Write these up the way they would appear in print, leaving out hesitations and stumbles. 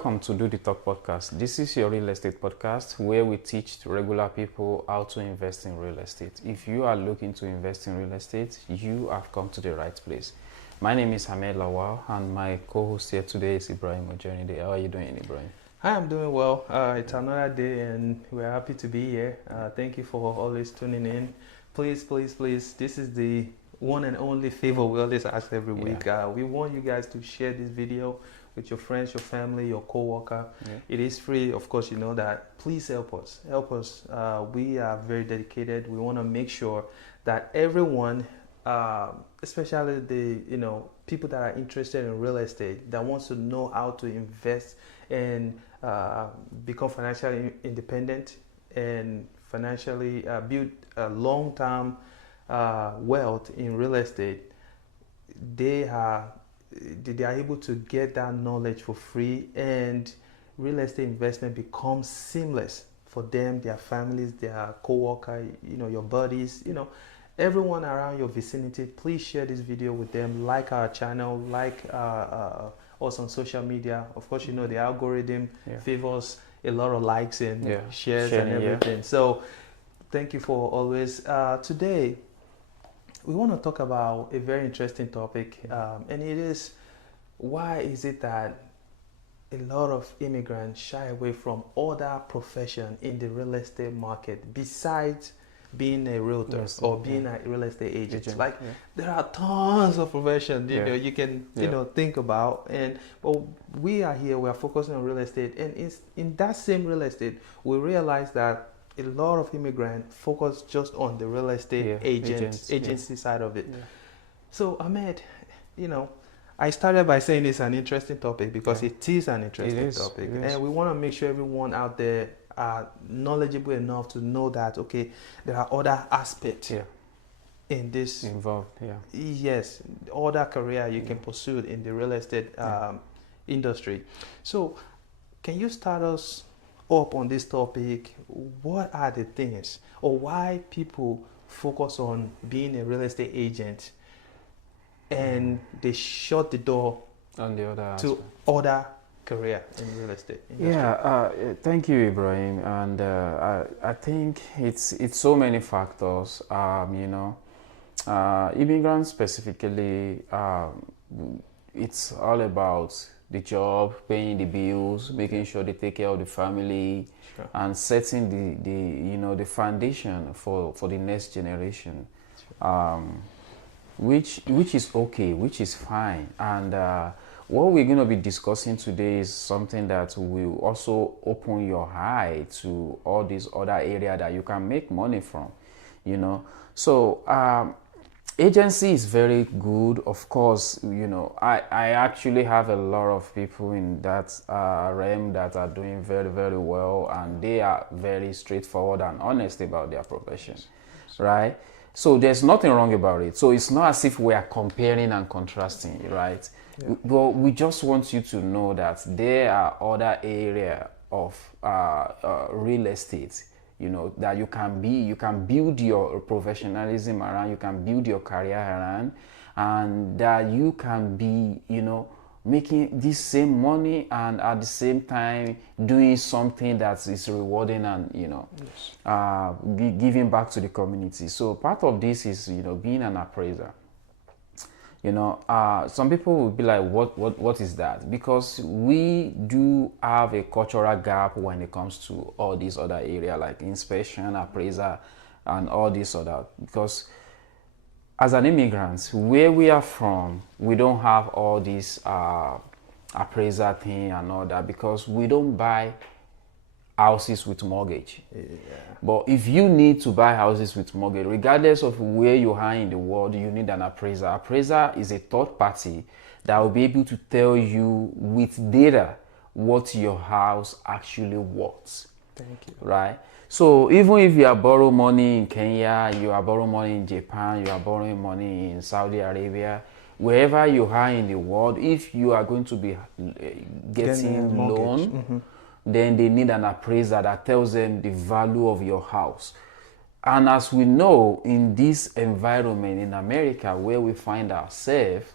welcome to Do the Talk podcast. This is your real estate podcast where we teach regular people how to invest in real estate. If you are looking to invest in real estate, you have come to the right place. My name is Hamed Lawal and my co-host here today is Ibrahim. How are you doing, Ibrahim? Hi, I'm doing well. It's another day and we're happy to be here. Thank you for always tuning in. Please, this is the one and only favor we always ask every week. We want you guys to share this video with your friends, your family, your co-worker. It is free, of course, you know that. Please help us. We are very dedicated. We want to make sure that everyone, especially the people that are interested in real estate, that wants to know how to invest and become financially independent and financially build a long-term wealth in real estate, they are able to get that knowledge for free, and real estate investment becomes seamless for them, their families, their co-worker, your buddies, everyone around your vicinity. Please share this video with them, like our channel, like us on social media. Of course, the algorithm favors a lot of likes and shares and everything. So thank you for always. Today, we want to talk about a very interesting topic, and it is, why is it that a lot of immigrants shy away from other professions in the real estate market besides being a realtor or being a real estate agent? There are tons of professions you can think about, but we are here, we are focusing on real estate, and in that same real estate we realize that a lot of immigrants focus just on the real estate agency side of it. So Ahmed, I started by saying it's an interesting topic because it is an interesting topic, and we want to make sure everyone out there are knowledgeable enough to know that there are other aspects in this involved. Yes, other career you can pursue in the real estate industry. So can you start us up on this topic? What are the things, or why people focus on being a real estate agent and they shut the door on the other to other career in real estate industry? Thank you, Ibrahim. And I think it's so many factors. Immigrants specifically, it's all about the job, paying the bills, making sure they take care of the family, and setting the foundation for the next generation, which is okay, which is fine. And what we're going to be discussing today is something that will also open your eye to all these other areas that you can make money from, So agency is very good. Of course, I actually have a lot of people in that realm that are doing very, very well, and they are very straightforward and honest about their profession, right? So there's nothing wrong about it. So it's not as if we are comparing and contrasting, right? But we just want you to know that there are other areas of real estate, that you can build your professionalism around, you can build your career around, and that you can be, making this same money and at the same time doing something that is rewarding and, giving back to the community. So part of this is, being an appraiser. Some people will be like, what is that? Because we do have a cultural gap when it comes to all these other areas like inspection, appraiser, and all this other. Because as an immigrant, where we are from, we don't have all this appraiser thing and all that, because we don't buy houses with mortgage. But if you need to buy houses with mortgage, regardless of where you are in the world, you need an appraiser. Appraiser is a third party that will be able to tell you with data what your house actually worth. Thank you. Right? So even if you are borrowing money in Kenya, you are borrowing money in Japan, you are borrowing money in Saudi Arabia, wherever you are in the world, if you are going to be getting loan, then they need an appraiser that tells them the value of your house. And as we know, in this environment in America where we find ourselves,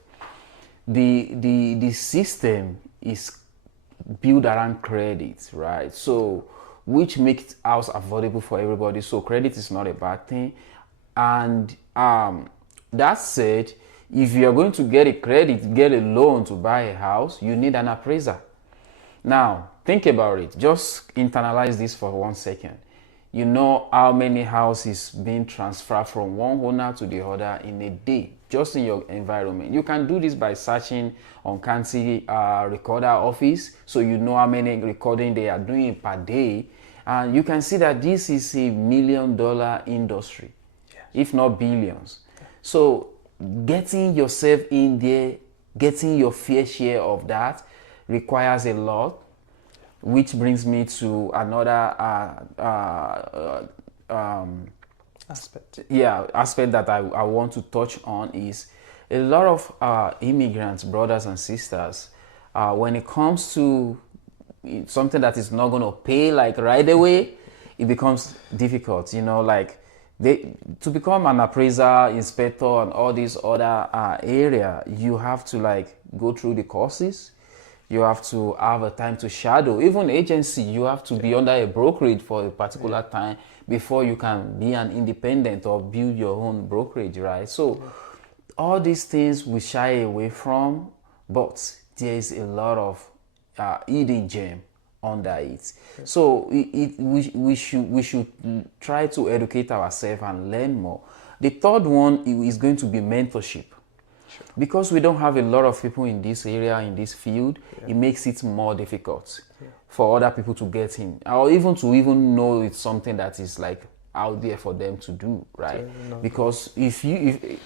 the system is built around credit, right? So, which makes house affordable for everybody. So, credit is not a bad thing. And that said, if you are going to get a credit, get a loan to buy a house, you need an appraiser. Now, think about it. Just internalize this for 1 second. You know how many houses being transferred from one owner to the other in a day, just in your environment. You can do this by searching on county recorder office, so you know how many recording they are doing per day, and you can see that this is a $1 million industry, if not billions. So getting yourself in there, getting your fair share of that requires a lot, which brings me to another aspect that I want to touch on is a lot of immigrants, brothers and sisters, when it comes to something that is not going to pay like right away, it becomes difficult, like to become an appraiser, inspector, and all these other area, you have to like go through the courses. You have to have a time to shadow. Even agency, you have to be under a brokerage for a particular time before you can be an independent or build your own brokerage, right? So all these things we shy away from, but there is a lot of hidden gem under it. So we should try to educate ourselves and learn more. The third one is going to be mentorship. Because we don't have a lot of people in this area, in this field, it makes it more difficult for other people to get in, or even to know it's something that is like out there for them to do, right? Because if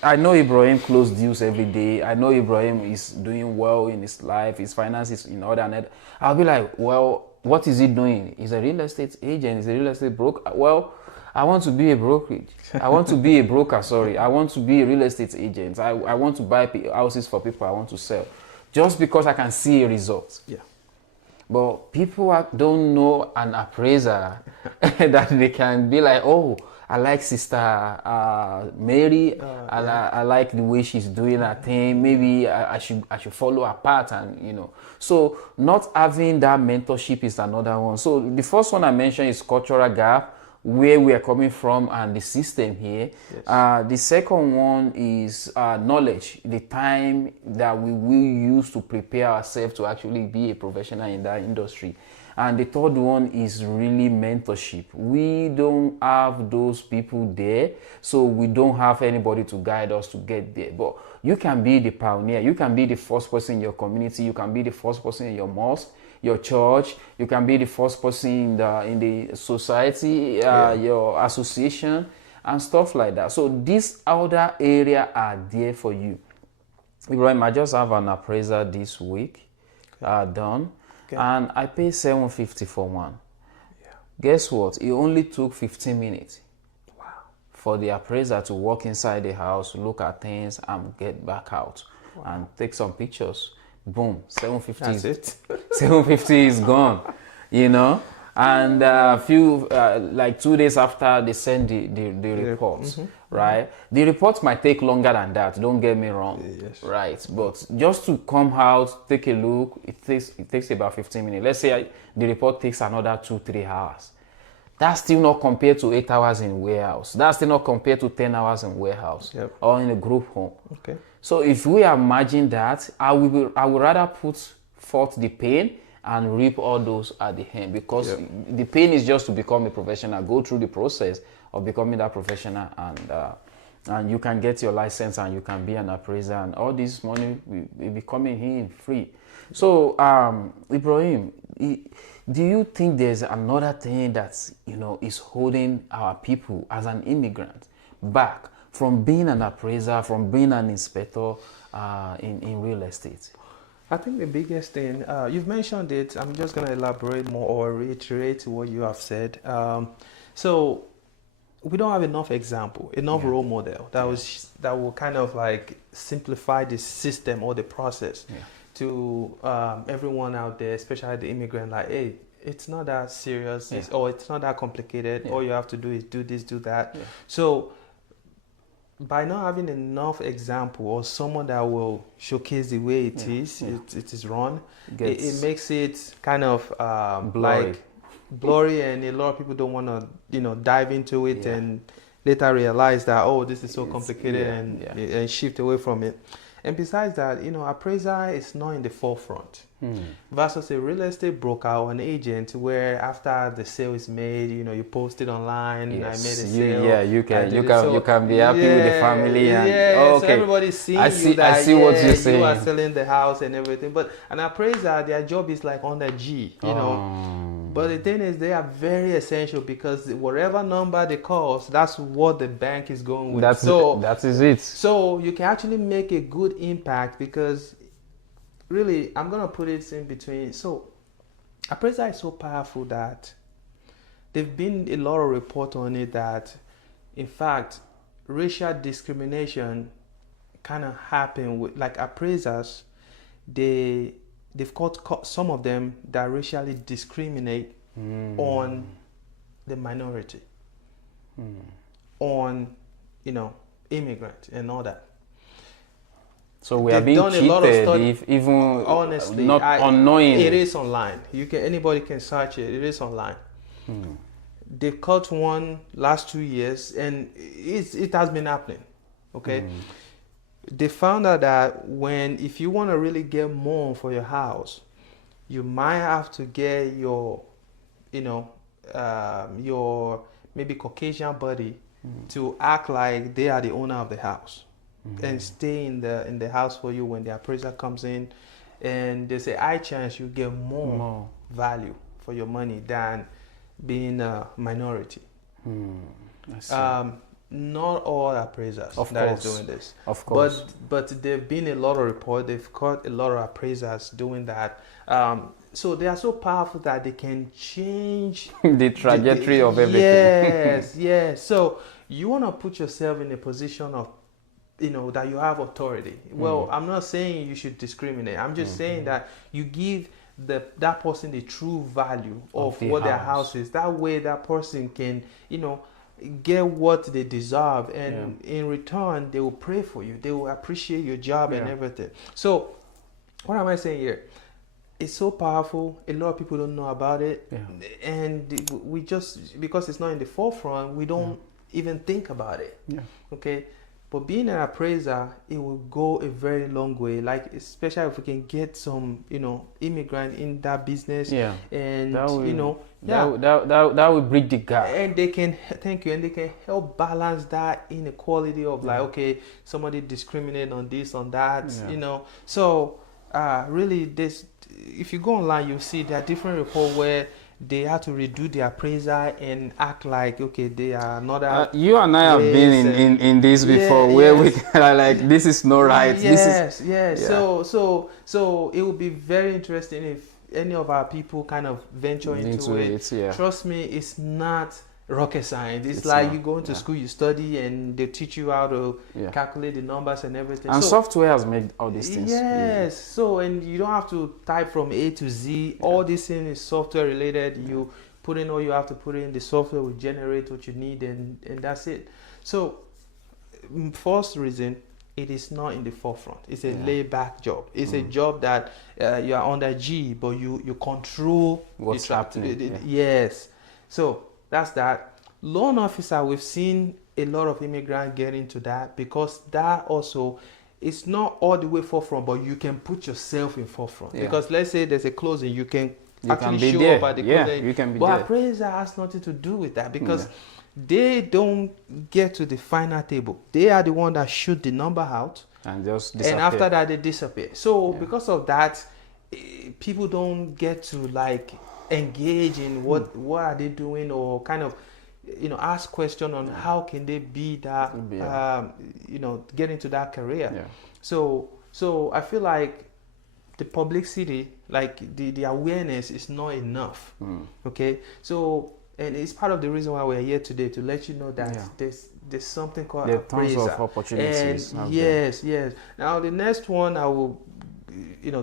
I know Ibrahim close deals every day, I know Ibrahim is doing well in his life, his finances in order, and I'll be like, well, what is he doing? He's a real estate agent, he's a real estate broker. Well, I want to be a brokerage. I want to be a broker, sorry. I want to be a real estate agent. I want to buy houses for people I want to sell. Just because I can see a result. Yeah. But people don't know an appraiser that they can be like, oh, I like Sister Mary. I like the way she's doing her thing. Maybe I should follow her path, and So not having that mentorship is another one. So the first one I mentioned is cultural gap, where we are coming from and the system here. The second one is knowledge, the time that we will use to prepare ourselves to actually be a professional in that industry. And the third one is really mentorship. We don't have those people there, so we don't have anybody to guide us to get there. But you can be the pioneer. You can be the first person in your community. You can be the first person in your mosque, your church. You can be the first person in the society, your association, and stuff like that. So these other areas are there for you. Ibrahim, I just have an appraiser this week done, and I paid $750 for one. Guess what? It only took 15 minutes. Wow. For the appraiser to walk inside the house, look at things, and get back out and take some pictures. Boom, 750. That's it. 750 is gone, And a few, like 2 days after, they send the reports, right? The reports might take longer than that. Don't get me wrong, right? But just to come out, take a look, it takes about 15 minutes. Let's say the report takes another 2-3 hours. That's still not compared to 8 hours in warehouse. That's still not compared to 10 hours in warehouse or in a group home. Okay. So if we imagine that, I would rather put forth the pain and reap all those at the end, because the pain is just to become a professional, go through the process of becoming that professional, and you can get your license and you can be an appraiser, and all this money will be coming in free. So Ibrahim, do you think there's another thing that is holding our people as an immigrant back from being an appraiser, from being an inspector in real estate? I think the biggest thing, you've mentioned it, I'm just going to elaborate more or reiterate what you have said. So we don't have enough example, enough role model that will kind of like simplify the system or the process to everyone out there, especially the immigrant, like, hey, it's not that serious, or it's not that complicated. All you have to do is do this, do that. So by not having enough example or someone that will showcase the way it Yeah, is, yeah. it is run, it Gets makes it kind of blurry. like blurry, and a lot of people don't want to, dive into it Yeah. and later realize that, oh, this is so It's, complicated, yeah, and, yeah. and shift away from it. And besides that, appraiser is not in the forefront versus a real estate broker or an agent where after the sale is made, you post it online. Yes. I made a You, sale. yeah, you I can, did you it. can, So, you can be happy with the family and yeah, oh, so okay. everybody's seeing I see, you that I see what you're you are saying. selling the house and everything. But an appraiser, their job is like on the G, But the thing is, they are very essential because whatever number they cost, that's what the bank is going with. That is it. So you can actually make a good impact because really, I'm going to put it in between. So appraiser is so powerful that there've been a lot of report on it that, in fact, racial discrimination kind of happen with like appraisers. They've caught some of them that racially discriminate on the minority, on immigrant and all that. So we are being cheated, if even honestly, not unknowing. It is online. Anybody can search it. It is online. They caught one last 2 years, and it has been happening. Okay, they found out that if you want to really get more for your house, you might have to get your maybe Caucasian buddy to act like they are the owner of the house. And stay in the house for you when the appraiser comes in, and they say high chance you get more value for your money than being a minority. I see. Not all appraisers is doing this. Of course. But there've been a lot of reports. They've caught a lot of appraisers doing that. So they are so powerful that they can change the trajectory of everything. Yes, yes. So you want to put yourself in a position of that you have authority. Well, I'm not saying you should discriminate. I'm just saying that you give that person the true value of what their house is. That way that person can, get what they deserve, and in return they will pray for you. They will appreciate your job and everything. So what am I saying here? It's so powerful. A lot of people don't know about it. And we just, because it's not in the forefront, we don't even think about it. Okay. But being an appraiser, it will go a very long way. Like, especially if we can get some, immigrant in that business, and that will bridge the gap. And they can, thank you, and they can help balance that inequality of like, okay, somebody discriminate on this, on that, So really, this, if you go online, you'll see there are different reports where they have to redo the appraiser and act like, okay, they are another. You and I have been in this before, where we are like, this is not right. Yes. So it would be very interesting if any of our people kind of venture into it. Trust me, it's not rocket science. It's like not, you go into school, you study, and they teach you how to calculate the numbers and everything. And software has made all these things. Yes. So, and you don't have to type from A to Z. All this thing is software related. You put in all you have to put in. The software will generate what you need, and that's it. So, first reason, it is not in the forefront. It's a laid back job. It's a job that you are under G, but you control what's happening. Yes. So that's that. Loan officer, we've seen a lot of immigrants get into that, because that also, it's not all the way forefront, but you can put yourself in forefront. Because let's say there's a closing, you can actually show up at the closing. You can be there. But appraiser has nothing to do with that, because they don't get to the final table. They are the one that shoot the number out and just disappear. And after that, they disappear. So because of that, people don't get to like engage in what are they doing, or kind of ask question on how can they be that get into that career. So I feel like the publicity, like the awareness is not enough. Okay, so, and it's part of the reason why we're here today, to let you know that there's something called appraiser. Tons of opportunities. And yes. Now the next one I will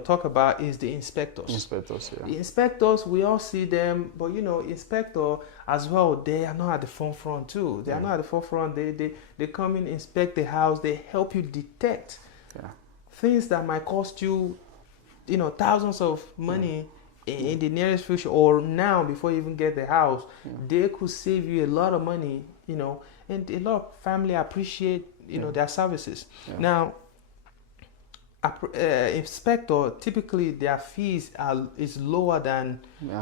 talk about is the inspectors. Inspectors, yeah. The inspectors, we all see them, but inspector as well, they are not at the forefront too. They are not at the forefront. They come in, inspect the house, they help you detect things that might cost you, thousands of money in the nearest future or now before you even get the house. They could save you a lot of money, and a lot of family appreciate, their services. Now, inspector, typically their fees is lower than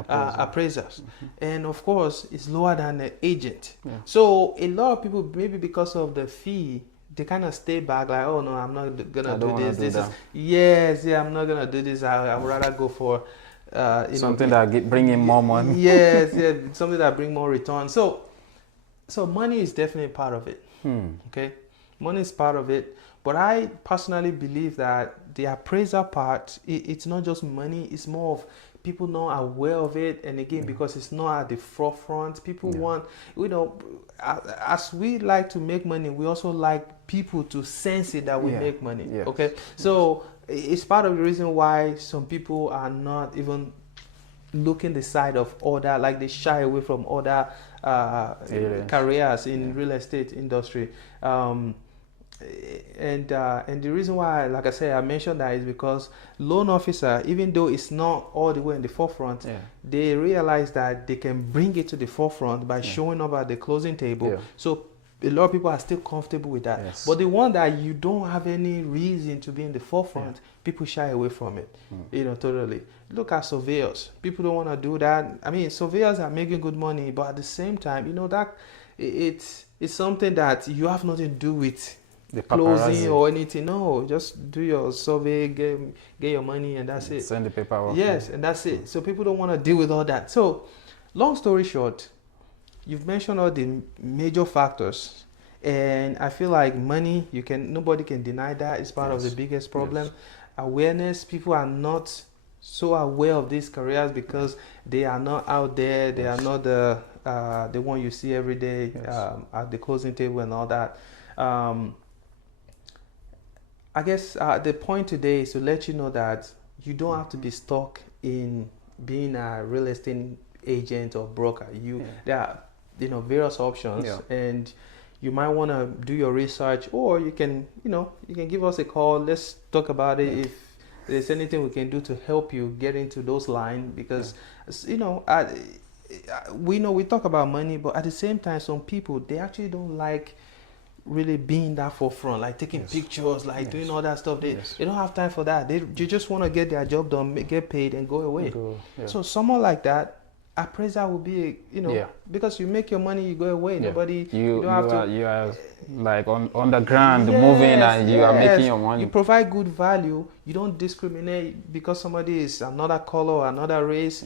appraisers, and of course it's lower than the agent. So a lot of people, maybe because of the fee, they kind of stay back, like, oh no, I'm not gonna do this. I'm not gonna do this. I would rather go for something that bring in more money. Something that bring more return. So money is definitely part of it. Okay, money is part of it. But I personally believe that the appraiser part, it's not just money, it's more of people not aware of it. And again, because it's not at the forefront, people want, as we like to make money, we also like people to sense it that we make money. Okay, so it's part of the reason why some people are not even looking the side of other, like they shy away from other careers in real estate industry. And the reason why, like I said, I mentioned that is because loan officer, even though it's not all the way in the forefront, they realize that they can bring it to the forefront by showing up at the closing table. So a lot of people are still comfortable with that. But the one that you don't have any reason to be in the forefront, people shy away from it. Totally. Look at surveyors. People don't want to do that. I mean, surveyors are making good money, but at the same time, that it's something that you have nothing to do with the closing or anything. No, just do your survey, get your money, and that's it. Send the paperwork. Yes, and that's it. So people don't want to deal with all that. So, long story short, you've mentioned all the major factors, and I feel like money, nobody can deny that. It's part of the biggest problem. Awareness, people are not so aware of these careers because they are not out there. They are not the one you see every day at the closing table and all that. I guess the point today is to let you know that you don't have to be stuck in being a real estate agent or broker. There are various options, and you might want to do your research, or you can give us a call. Let's talk about it. If there's anything we can do to help you get into those lines, because we talk about money, but at the same time, some people, they actually don't like really being that forefront, like taking pictures, like doing all that stuff. They don't have time for that. They just want to get their job done, get paid, and go away. So someone like that, appraiser will be because you make your money, you go away. Nobody, you are like on the ground, moving, and you are making your money. You provide good value. You don't discriminate because somebody is another color or another race.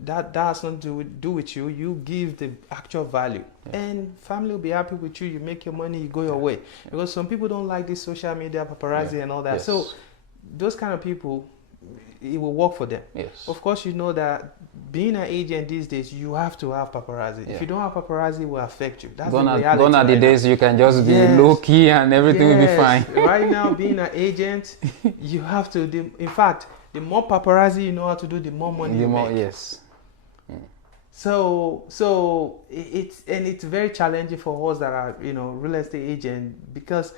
That has nothing to do with you. You give the actual value, and family will be happy with you. You make your money, you go your way. Because some people don't like this social media paparazzi and all that. So those kind of people, it will work for them. Of course, you know that being an agent these days, you have to have paparazzi. If you don't have paparazzi, it will affect you. That's the reality. Gone are the days you can just be low key and everything will be fine. Right now, being an agent, you have to. In fact, the more paparazzi you know how to do, the more money you make. So it's very challenging for us that are real estate agent, because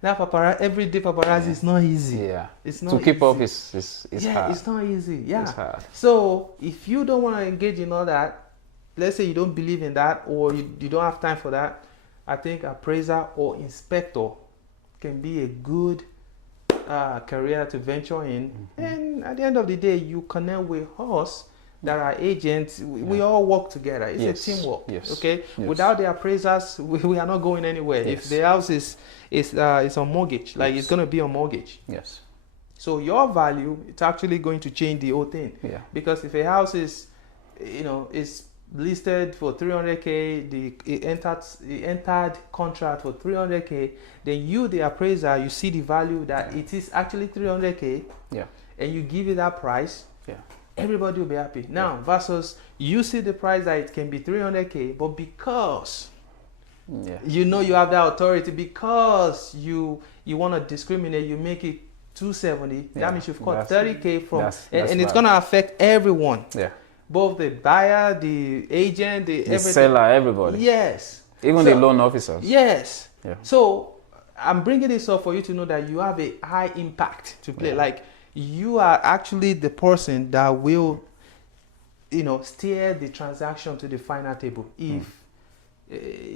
that everyday paparazzi is not easy. It's not to keep up is hard. It's not easy. It's hard. So if you don't want to engage in all that, let's say you don't believe in that, or you don't have time for that, I think appraiser or inspector can be a good career to venture in. And at the end of the day, you connect with us that are agents. We all work together. It's a teamwork. Okay. Without the appraisers, we are not going anywhere. If the house is on mortgage, like it's going to be on mortgage. So your value, it's actually going to change the whole thing. Because if a house is listed for 300K, it entered contract for 300K, then you, the appraiser, you see the value that it is actually 300K, and you give it that price. Everybody will be happy. Now, versus you see the price that it can be 300K, but because you have that authority, because you want to discriminate, you make it 270. Yeah, That means you've cut that's- 30K from, that's and it's bad. gonna affect everyone. Yeah. Both the buyer, the agent, The everything. seller, everybody. Yes. Even So- the loan officers. Yes. Yeah. So I'm bringing this up for you to know that you have a high impact to play. Yeah. Like you are actually the person that will, steer the transaction to the final table. If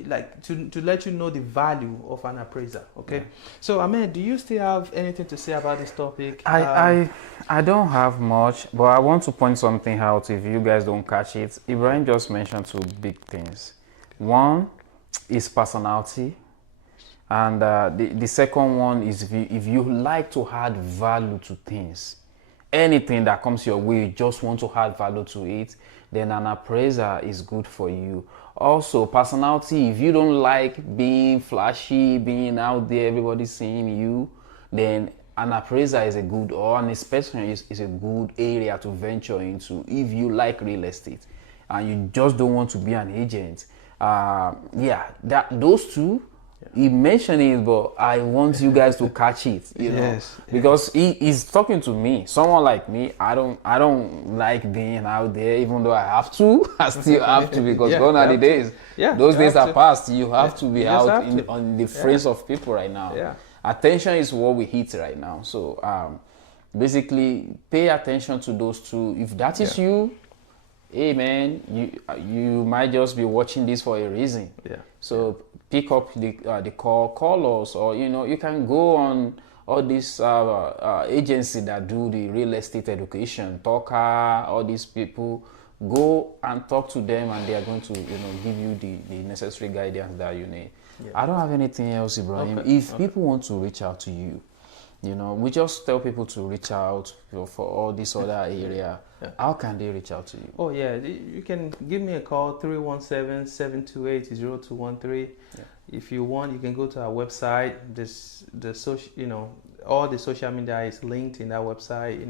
like to let you know the value of an appraiser. Okay. Yeah. So Ahmed, do you still have anything to say about this topic? I don't have much, but I want to point something out if you guys don't catch it. Ibrahim just mentioned two big things. One is personality, and the second one is if you like to add value to things, anything that comes your way, you just want to add value to it, then an appraiser is good for you. Also, personality, if you don't like being flashy, being out there, everybody seeing you, then an appraiser is a good, or an inspection is a good area to venture into if you like real estate and you just don't want to be an agent. Those two, he mentioned it, but I want you guys to catch it, Yes, because he's talking to me, someone like me. I don't like being out there, even though I have to. I still have to, because Yeah, gone you are the have to. days. Yeah, Those you days have are to. past. You have to be You just out have to. on the face of people right now. Yeah. Attention is what we hit right now. So basically, pay attention to those two. If that is you, hey man, you might just be watching this for a reason. Yeah. So pick up the call us, or you can go on all these agency that do the real estate education, Talker, all these people. Go and talk to them, and they are going to give you the necessary guidance that you need. Yeah. I don't have anything else, Ibrahim. Okay, If people want to reach out to you, we just tell people to reach out for all this other area. Yeah. How can they reach out to you? Oh yeah, you can give me a call 317-728-0213. Yeah. If you want, you can go to our website. All the social media is linked in that website.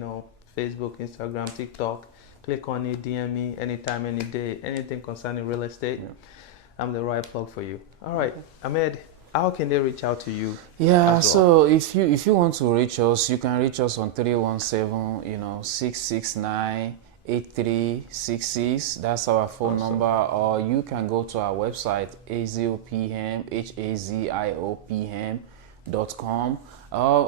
Facebook, Instagram, TikTok. Click on it, DM me anytime, any day, anything concerning real estate. Yeah. I'm the right plug for you. All right, Ahmed, how can they reach out to you? Yeah, as so if you want to reach us, you can reach us on 317-669-8366. That's our phone number. Or you can go to our website, haziopm.com.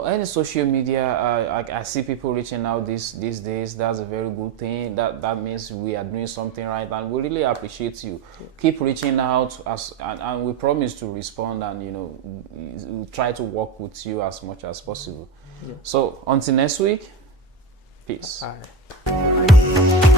Any social media, I see people reaching out these days. That's a very good thing. That means we are doing something right, and we really appreciate you. Keep reaching out, and we promise to respond, and we'll try to work with you as much as possible. Yeah. So until next week, peace. All right.